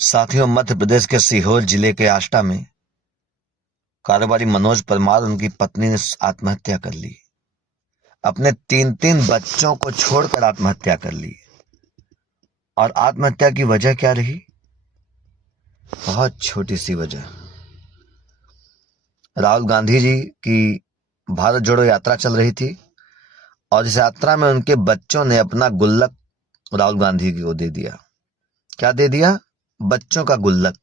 साथियों, मध्य प्रदेश के सीहोर जिले के आष्टा में कारोबारी मनोज परमार उनकी पत्नी ने आत्महत्या कर ली। अपने 3-3 बच्चों को छोड़कर आत्महत्या कर ली। और आत्महत्या की वजह क्या रही? बहुत छोटी सी वजह। राहुल गांधी जी की भारत जोड़ो यात्रा चल रही थी और इस यात्रा में उनके बच्चों ने अपना गुल्लक राहुल गांधी को दे दिया। क्या दे दिया? बच्चों का गुल्लक।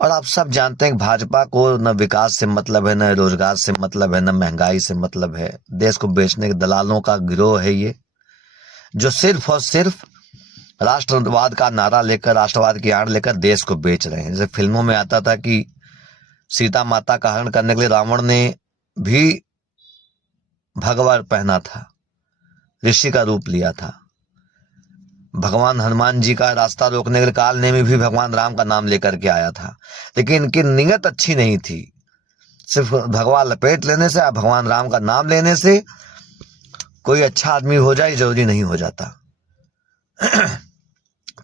और आप सब जानते हैं कि भाजपा को न विकास से मतलब है, न रोजगार से मतलब है, न महंगाई से मतलब है। देश को बेचने के दलालों का गिरोह है ये, जो सिर्फ और सिर्फ राष्ट्रवाद का नारा लेकर, राष्ट्रवाद की आड़ लेकर देश को बेच रहे हैं। जैसे फिल्मों में आता था कि सीता माता का हरण करने के लिए रावण ने भी भगवा पहना था, ऋषि का रूप लिया था। भगवान हनुमान जी का रास्ता रोकने के लिए काल नेमी भी भगवान राम का नाम लेकर के आया था, लेकिन इनकी नीयत अच्छी नहीं थी। सिर्फ भगवा लपेट लेने से, भगवान राम का नाम लेने से कोई अच्छा आदमी हो जाए जरूरी नहीं हो जाता।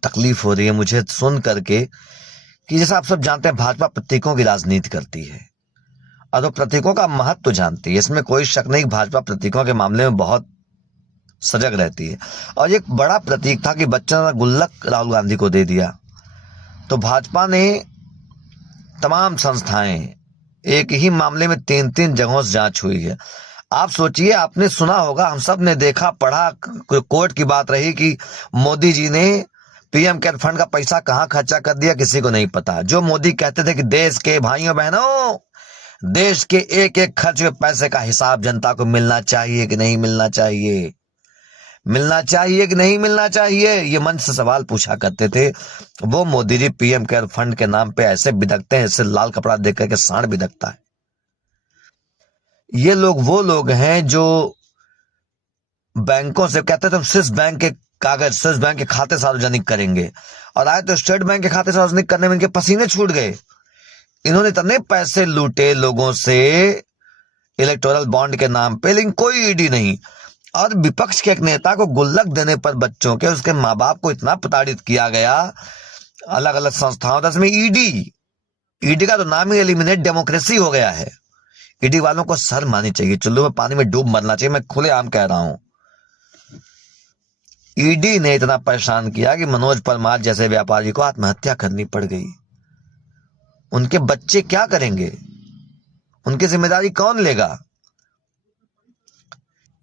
तकलीफ हो रही है मुझे सुन करके कि जैसा आप सब जानते हैं भाजपा प्रतीकों की राजनीति करती है और वो प्रतीकों का महत्व तो जानती है। इसमें कोई शक नहीं, भाजपा प्रतीकों के मामले में बहुत सजग रहती है। और एक बड़ा प्रतीक था कि बच्चों ने गुल्लक राहुल गांधी को दे दिया। तो भाजपा ने तमाम संस्थाएं एक ही मामले में 3-3 जगहों से जांच हुई है। आप सोचिए, आपने सुना होगा, हम सब ने देखा पढ़ा, कोर्ट की बात रही कि मोदी जी ने पीएम केयर फंड का पैसा कहां खर्चा कर दिया किसी को नहीं पता। जो मोदी कहते थे कि देश के भाइयों बहनों, देश के एक एक खर्च के पैसे का हिसाब जनता को मिलना चाहिए कि नहीं मिलना चाहिए, मिलना चाहिए कि नहीं मिलना चाहिए, ये मंच से सवाल पूछा करते थे। वो Modi ji PM care fund के नाम पे ऐसे बिदकते हैं, ऐसे लाल कपड़ा देख करके सांड बिदकता है। ये लोग वो लोग हैं जो बैंकों से कहते थे हम स्विस बैंक के कागज, स्विस बैंक के खाते सार्वजनिक करेंगे, और आए तो स्टेट बैंक के खाते सार्वजनिक करने में इनके पसीने छूट गए। इन्होंने इतने पैसे लूटे लोगों से इलेक्टोरल बॉन्ड के नाम पे, लेकिन कोई ईडी नहीं। और विपक्ष के एक नेता को गुल्लक देने पर बच्चों के, उसके माँ बाप को इतना प्रताड़ित किया गया अलग अलग संस्थाओं। इसमें ईडी का तो नाम ही एलिमिनेट डेमोक्रेसी हो गया है। ईडी वालों को शर्म आनी चाहिए, चुल्लू में पानी में डूब मरना चाहिए। मैं खुलेआम कह रहा हूं, ईडी ने इतना परेशान किया कि मनोज परमार जैसे व्यापारी को आत्महत्या करनी पड़ गई। उनके बच्चे क्या करेंगे? उनकी जिम्मेदारी कौन लेगा?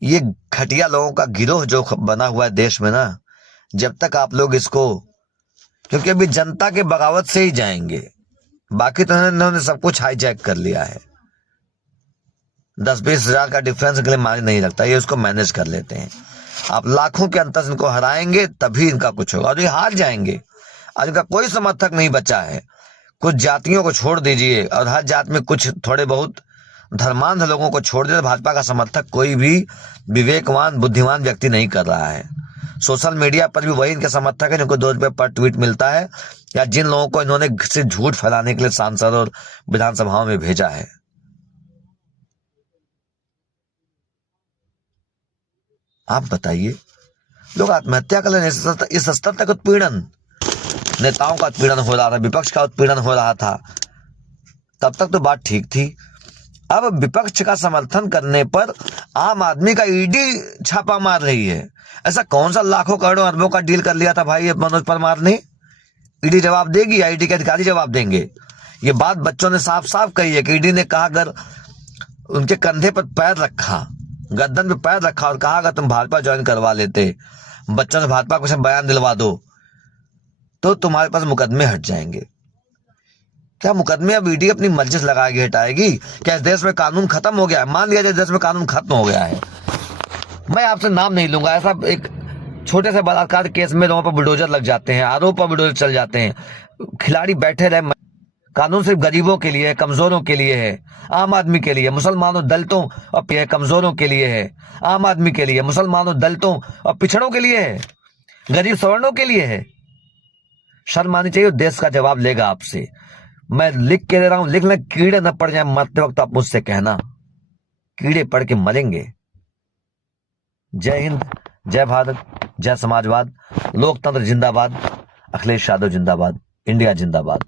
ये घटिया लोगों का गिरोह जो बना हुआ है देश में ना, जब तक आप लोग इसको, क्योंकि अभी जनता के बगावत से ही जाएंगे, बाकी तो इन्होंने सब कुछ हाईजैक कर लिया है। 10-20 हजार का डिफरेंस के लिए मायने नहीं रखता, ये उसको मैनेज कर लेते हैं। आप लाखों के अंतर इनको हराएंगे तभी इनका कुछ होगा, और ये हार जाएंगे। आज इनका कोई समर्थक नहीं बचा है। कुछ जातियों को छोड़ दीजिए, और हर जात में कुछ थोड़े बहुत धर्मांध लोगों को छोड़ दे, भाजपा का समर्थक कोई भी विवेकवान बुद्धिमान व्यक्ति नहीं कर रहा है। सोशल मीडिया पर भी वही इनके समर्थक है जिनको 2 रुपए पर ट्वीट मिलता है, या जिन लोगों को इन्होंने सिर्फ झूठ फैलाने के लिए सांसद और विधानसभाओं में भेजा है। आप बताइए, लोग आत्महत्या कर लेने इस स्तर तक उत्पीड़न, नेताओं का उत्पीड़न हो रहा था, विपक्ष का उत्पीड़न हो रहा था, तब तक तो बात ठीक थी। अब विपक्ष का समर्थन करने पर आम आदमी का ईडी छापा मार रही है। ऐसा कौन सा लाखों करोड़ों अरबों का डील कर लिया था भाई मनोज परमार ने? ईडी जवाब देगी या ईडी के अधिकारी जवाब देंगे? ये बात बच्चों ने साफ साफ कही है कि ईडी ने कहा, अगर उनके कंधे पर पैर रखा, गर्दन पे पैर रखा और कहा अगर तुम भाजपा ज्वाइन करवा लेते, बच्चों से भाजपा को बयान दिलवा दो, तो तुम्हारे पास मुकदमे हट जाएंगे। क्या मुकदमे अब ईडी अपनी मर्जी से लगाएगी, हटाएगी? क्या इस देश में कानून खत्म हो गया है? मान लिया जाए देश में कानून खत्म हो गया है, मैं आपसे नाम नहीं लूंगा, ऐसा एक छोटे से बलात्कार केस में लोगों पर बुलडोजर लग जाते हैं, आरोप पर बुलडोजर चल जाते हैं, खिलाड़ी बैठे रहे। कानून सिर्फ गरीबों के लिए है, कमजोरों के लिए है, आम आदमी के लिए, मुसलमानों, दलितों और कमजोरों के लिए है, आम आदमी के लिए, मुसलमानों, दलितों और पिछड़ों के लिए है, गरीब सवर्णों के लिए है। शर्म आनी चाहिए, देश का जवाब लेगा आपसे। मैं लिख के दे रहा हूं, लिख लें, कीड़े न पड़ जाए मरते वक्त, आप मुझसे कहना, कीड़े पड़ के मरेंगे। जय हिंद, जय भारत, जय समाजवाद, लोकतंत्र जिंदाबाद, अखिलेश यादव जिंदाबाद, इंडिया जिंदाबाद।